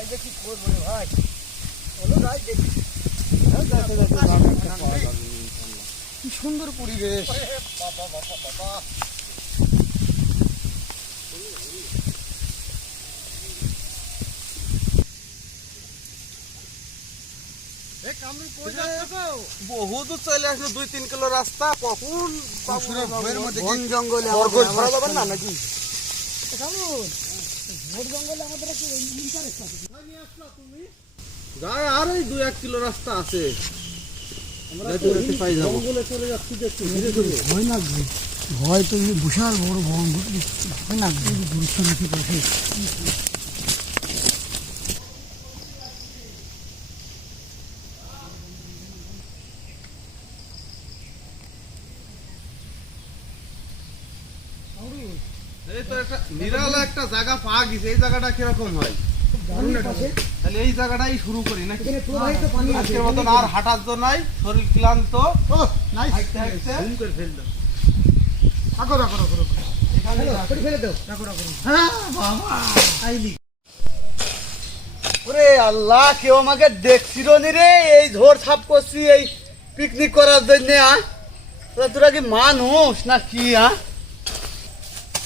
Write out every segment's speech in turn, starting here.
সাইজে কি করবো রে ভাই? চলো যাই দেখি। কি সুন্দর পরিবেশ। বাবা বাবা বাবা, বহু দূর চলে আসলো, 2-3 কিলো রাস্তা। কখন বন জঙ্গলে খরগোশ ধরা যাবে না নাকি? বন জঙ্গলে আমাদের একটু ইন্টারেস্ট আছে। গায়ে আর এই 2-1 কিলো রাস্তা আছে। জঙ্গলে চলে যাচ্ছি দেখছি, ভয় লাগবে। ভয় তো বিশাল বড় বন, ভয় লাগবে। গুরুত্ব নাকি পাশে এই তো একটা নিরালা একটা জায়গা পাওয়া গেছে। এই জায়গাটা কিরকম হয়? তাহলে এই জায়গাটাই শুরু করি নাকি? আজকের মতন আর হাঁটার জন্য নাই, শরীর ক্লান্ত। হাঁটতে হাঁটতে ওরে আল্লাহ, কেউ আমাকে দেখছিল নি রে। এই ঝোর ছাপ করছি এই পিকনিক করার জন্য। তোরা কি মানুষ না কি?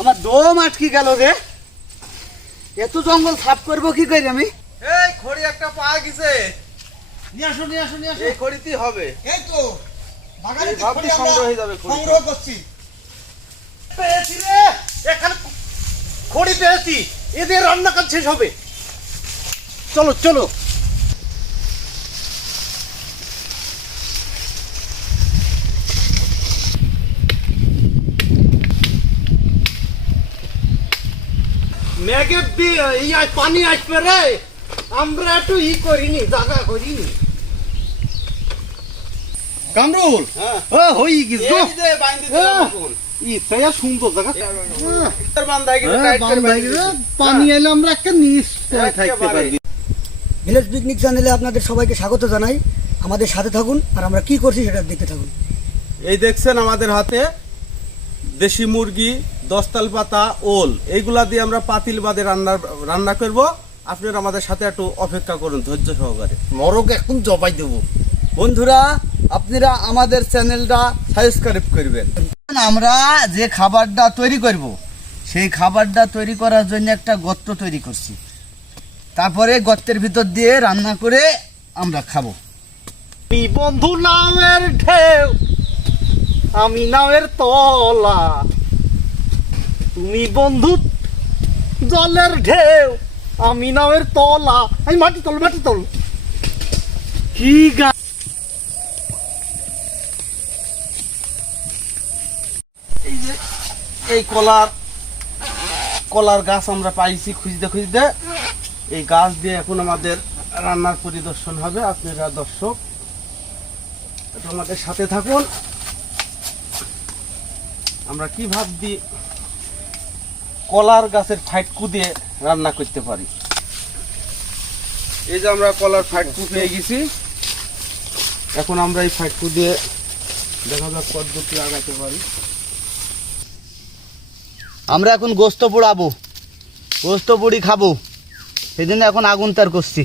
আমার দম আটকে গেল রে। এত জঙ্গল সাফ করবো কি করি আমি? এই খড়ি একটা পাওয়া গেছে। নিয়ে আসো নিয়ে আসো নিয়ে আসো। এই খড়িতেই হবে। এই তো বাগানে এই ভাবটি সংগ্রহ হয়ে যাবে খড়ি। সংগ্রহ করছি। পেয়েছি রে, এখানে খড়ি পেয়েছি। এদের রান্না কাজ শেষ হবে। চলো চলো। মেঘে পানি আসবে রে, আমরা একটু করিনি, জায়গা করিনি। কামরুল, হ্যাঁ হই গেছে এই যে বাইন্ধে দিলাম এখন। ইতাই সুন্দর জায়গা। তোর বান্ধাই গেছে, টাইট করে বাইন্ধে দিছি। পানি এলে আমরা একটা নিচ করে থাকতে একেবারে। পারবি। ভিলেজ পিকনিক চ্যানেলে আপনাদের সবাইকে স্বাগত জানাই। আমাদের সাথে থাকুন আর আমরা কি করছি সেটা দেখতে থাকুন। এই দেখছেন আমাদের হাতে দেশি মুরগি, দশতাল পাতা, ওল, এইগুলা দিয়ে আমরা পাতিল বাদে রান্না করব। আপনারা আমাদের সাথে একটু অপেক্ষা করুন ধৈর্য সহকারে। মরক এখন জবাই দেব। বন্ধুরা, আপনারা আমাদের চ্যানেলটা সাবস্ক্রাইব করবেন। আমরা যে খাবারটা তৈরি করব, সেই খাবারটা তৈরি করার জন্য একটা গর্ত তৈরি করছি। তারপরে গর্তের ভিতর দিয়ে রান্না করে আমরা খাবো। বন্ধু নামের ঢেউ, আমি নামের তলা। তুমি বন্ধু জলের ঢেউ, আমি নামের তলা। আমি মাটি তল মাটি তল। কি গা এই যে এই কলার গাছ আমরা পাইছি খুঁজতে খুঁজতে। এই গাছ দিয়ে এখন আমাদের রান্নার পরিদর্শন হবে। আপনারা দর্শক একটু আমাদের সাথে থাকুন। আমরা কি ভাবছি কলার গাছের ফাইটকু দিয়ে রান্না করতে পারি। এই যে আমরা কলার ফাইটকু পেয়ে গেছি। এখন আমরা এই ফাইটকু দিয়ে দেখা যাক পদ্ধতি আগাতে পারি। আমরা এখন গোস্ত পোড়াবো, গোস্ত পুড়ি খাবো। সেই জন্য এখন আগুন তার করছি।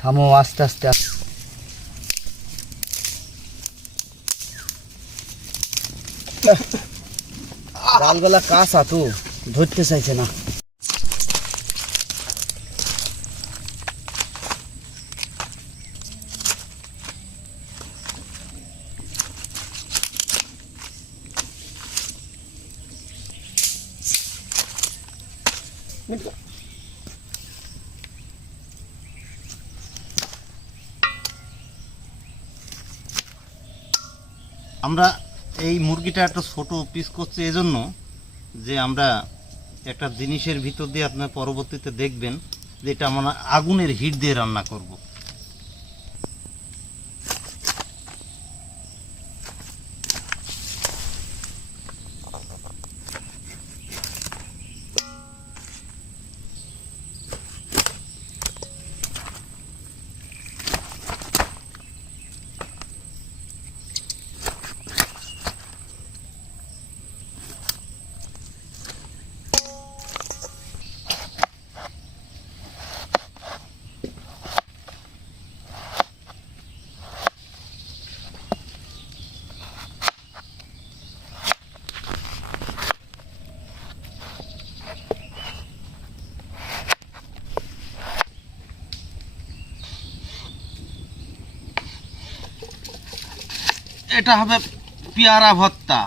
থামো, আস্তে আস্তে আস্তে। ডালগুলা কাঁচা তো, ধরতে চাইছে না। আমরা এই মুরগিটা একটা ছোট পিস করছি এজন্য যে আমরা একটা জিনিসের ভিতর দিয়ে আপনার পরবর্তীতে দেখবেন যে এটা আমরা আগুনের হিট দিয়ে রান্না করব। এটা হবে পেয়ারা ভর্তা।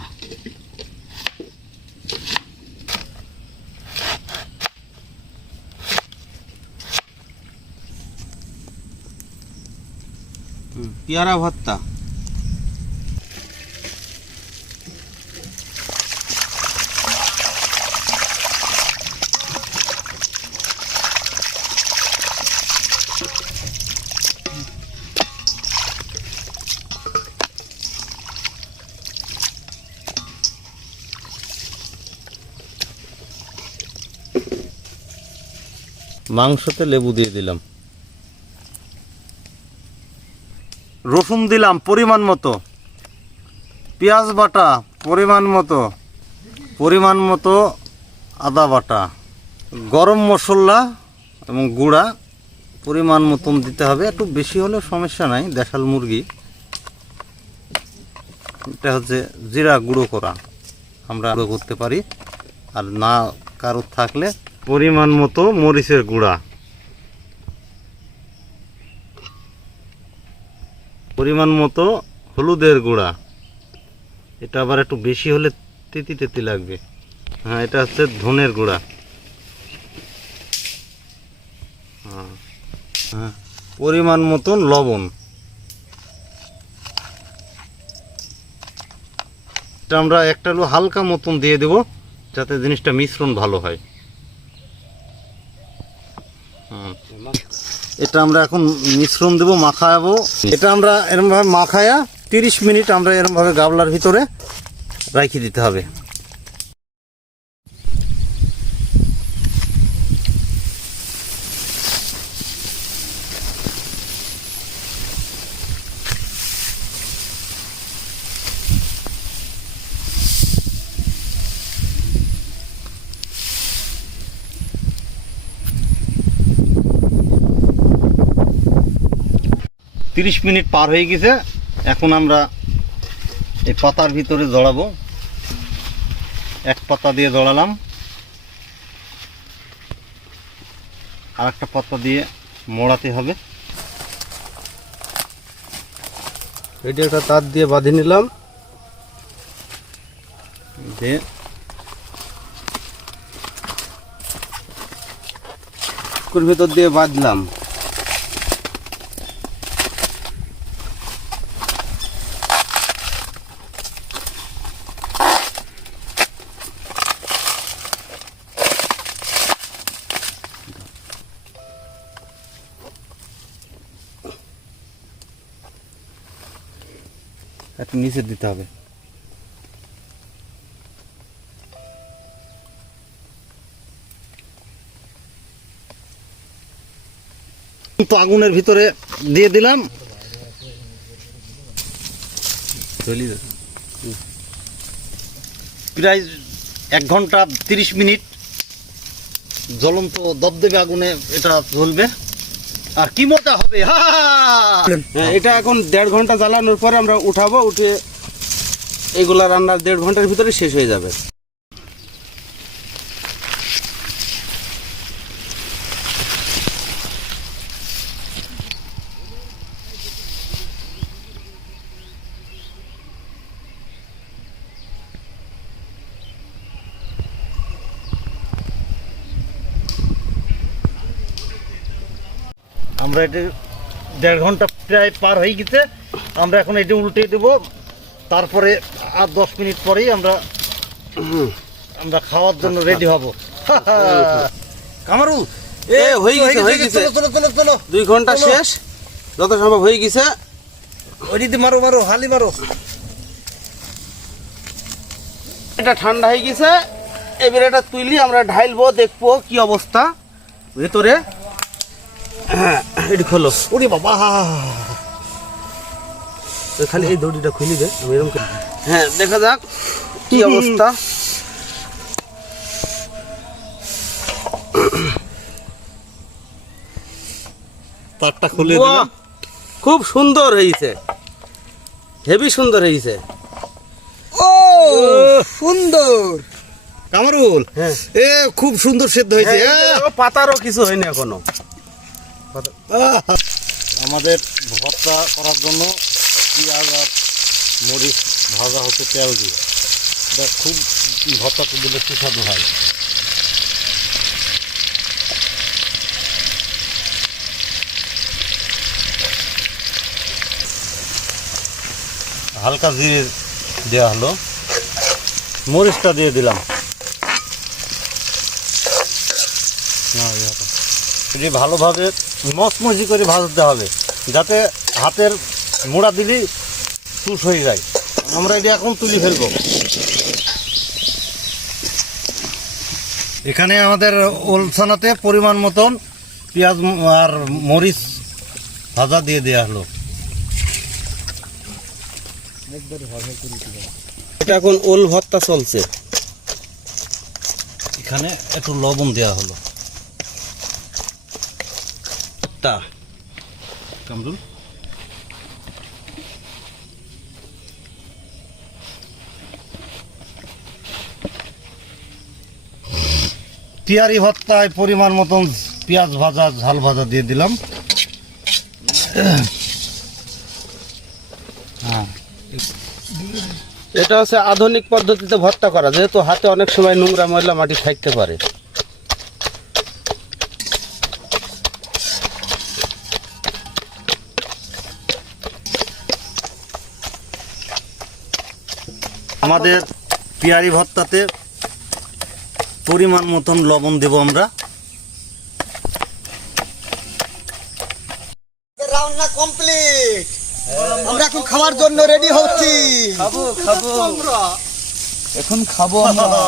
পেয়ারা ভর্তা। মাংসতে লেবু দিয়ে দিলাম, রসুন দিলাম পরিমাণ মতো, পেঁয়াজ বাটা পরিমাণ মতো, আদা বাটা, গরম মশলা এবং গুঁড়া পরিমাণ মতন দিতে হবে। একটু বেশি হলে সমস্যা নাই, দেশাল মুরগি। এটা হচ্ছে জিরা গুঁড়ো করা, আমরা গুঁড়ো করতে পারি, আর না কারো থাকলে পরিমাণ মতো মরিচের গুঁড়া, পরিমাণ মতো হলুদের গুঁড়া। এটা আবার একটু বেশি হলে তেতি তেতি লাগবে। হ্যাঁ, এটা হচ্ছে ধনের গুঁড়া। হ্যাঁ, পরিমাণ মতন লবণ। এটা আমরা একটা হালকা মতন দিয়ে দেব, যাতে জিনিসটা মিশ্রণ ভালো হয়। এটা আমরা এখন মিশ্রণ দেব, মাখাবো। এটা আমরা এরমভাবে মাখায়া 30 মিনিট আমরা এরমভাবে গাবলার ভিতরে রাখি দিতে হবে। তিরিশ মিনিট পার হয়ে গেছে। এখন আমরা এই পাতার ভিতরে জড়াবো। এক পাতা দিয়ে জড়ালাম, আর একটা পাতা দিয়ে মোড়াতে হবে। এটা একটা তার দিয়ে বাঁধে নিলাম, দিয়ে ভিতর দিয়ে বাঁধলাম। একটু নিচে দিতে হবে। তো আগুনের ভিতরে দিয়ে দিলাম। প্রায় 1 ঘন্টা 30 মিনিট জ্বলন্ত দবদবে আগুনে এটা জ্বলবে। আর কি মজা হবে! হ্যাঁ, এটা এখন 1.5 ঘন্টা জ্বালানোর পরে আমরা উঠাবো, উঠে এগুলা রান্নার 1.5 ঘন্টার ভিতরে শেষ হয়ে যাবে। আমরা এটা 1.5 ঘন্টা প্রায় পার হয়ে গেছে। আমরা এখন এটা উল্টে দেব, তারপরে আর 10 মিনিট পরেই আমরা খাওয়ার জন্য রেডি হব। কামারুল, হয়ে গেছে। চলো 2 ঘন্টা শেষ, যত সম্ভব হয়ে গেছে। ওইদিকে মারো, হালি মারো। এটা ঠান্ডা হয়ে গেছে, এবার এটা তুলি আমরা ঢাইলবো, দেখবো কি অবস্থা ভেতরে। হ্যাঁ, এটি খোলো। ওরে বাবা, খালি এই দড়িটা খুলি দে, আমি এরকম। হ্যাঁ, দেখা যাক কি অবস্থা। তারটা খুলে বাহ, দিলাম। খুব সুন্দর হয়েছে, হেভি সুন্দর হয়েছে। ও সুন্দর কামারুল, হ্যাঁ, এ খুব সুন্দর সেদ্ধ হয়েছে। পাতারও কিছু হয়নি এখনো। আমাদের ভর্তা করার জন্য পেঁয়াজ আর মরিচ ভাজা হচ্ছে তেল দিয়ে, এটা খুব ভর্তাতে দিলে সুস্বাদু হয়। হালকা জিরে দেওয়া হলো, মরিচটা দিয়ে দিলাম। এটি ভালোভাবে মচমচি করে ভাজতে হবে, যাতে হাতের মোড়া দিলেই টুস হয়ে যায়। আমরা এটি এখন তুলে ফেলবো। এখানে আমাদের ওলছানাতে পরিমাণ মতন পেঁয়াজ আর মরিচ ভাজা দিয়ে দেওয়া হলো। এটা এখন ওল ভর্তা চলছে। এখানে একটু লবণ দেওয়া হলো। কামরুল, পেঁয়ারি ভর্তায় পরিমাণ মতন পেঁয়াজ ভাজা ঝাল ভাজা দিয়ে দিলাম। এটা হচ্ছে আধুনিক পদ্ধতিতে ভর্তা করা, যেহেতু হাতে অনেক সময় নোংরা ময়লা মাটি থাকতে পারে। আমাদের পেঁয়ারি ভর্তাতে পরিমাণ মতন লবণ দেব আমরা। রান্না কমপ্লিট, আমরা এখন খাওয়ার জন্য রেডি হচ্ছি। এখন খাবো আমরা।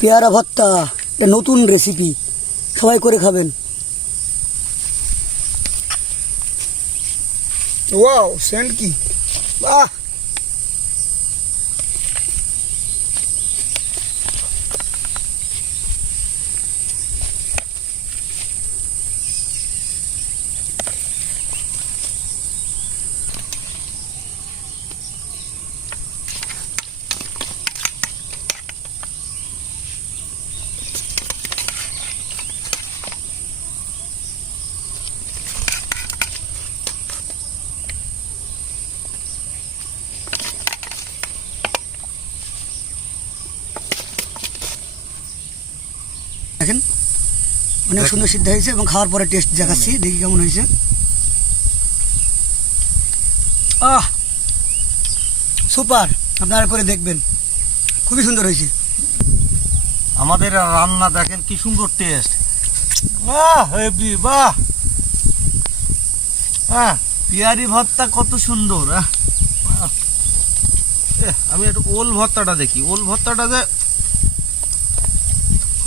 পেয়ারা ভর্তা, এটা নতুন রেসিপি, সবাই করে খাবেন। ওয়াও, সেন্ট কি, বাহ! দেখেন অনেক সুন্দর সিদ্ধ হয়েছে এবং খাওয়ার পরে টেস্ট দেখাচ্ছি, দেখি কেমন হয়েছে। সুপার, আপনারা করে দেখবেন, খুবই সুন্দর হয়েছে। আমাদের রান্না দেখেন কি সুন্দর টেস্ট। বাহ হেবি, বাহ! হ্যাঁ, পেঁয়ারি ভর্তা কত সুন্দর। আমি একটু ওল ভর্তাটা দেখি, ওল ভর্তাটা যে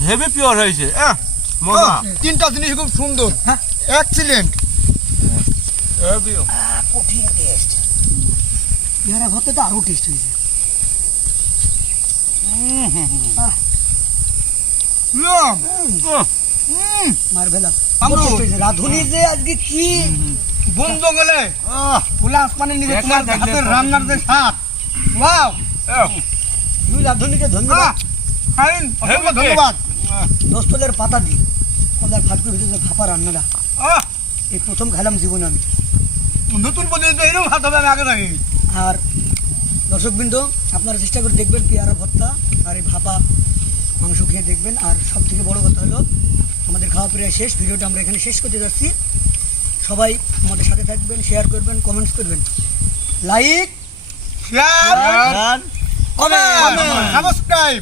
হেভি পিওর হয়েছে। মজা, তিনটা জিনিস খুব সুন্দর, এক্সিলেন্ট। কঠিন টেস্ট, পেয়ারা ভর্তাটা আরও টেস্ট হয়েছে। মার্ভেলাস, রাধুনি যে আজকে কি বন জঙ্গলে খোলা আসমানের নিচে তোমার হাতের রান্নার যে স্বাদ, ওয়াও! তুমি রাধুনিকে ধন্যবাদ, ধন্যবাদ। দোস্তলের পাতা দিই কলার ফাটকুর ভিতরে ভাপা রান্নাটা এই প্রথম খেলাম জীবনে আমি। নতুন পদ্ধতি এরকম ভাত হবে, আমি আগে থাকি। আর দর্শকবৃন্দ, আপনারা চেষ্টা করে দেখবেন পেয়ারা ভর্তা আর এই ভাপা মাংস খেয়ে দেখবেন। আর সব থেকে বড় কথা হলো আমাদের খাওয়া প্রায় শেষ, ভিডিওটা আমরা এখানে শেষ করতে যাচ্ছি। সবাই আমাদের সাথে থাকবেন, শেয়ার করবেন, কমেন্টস করবেন, লাইক, শেয়ার, কমেন্ট। সাবস্ক্রাইব।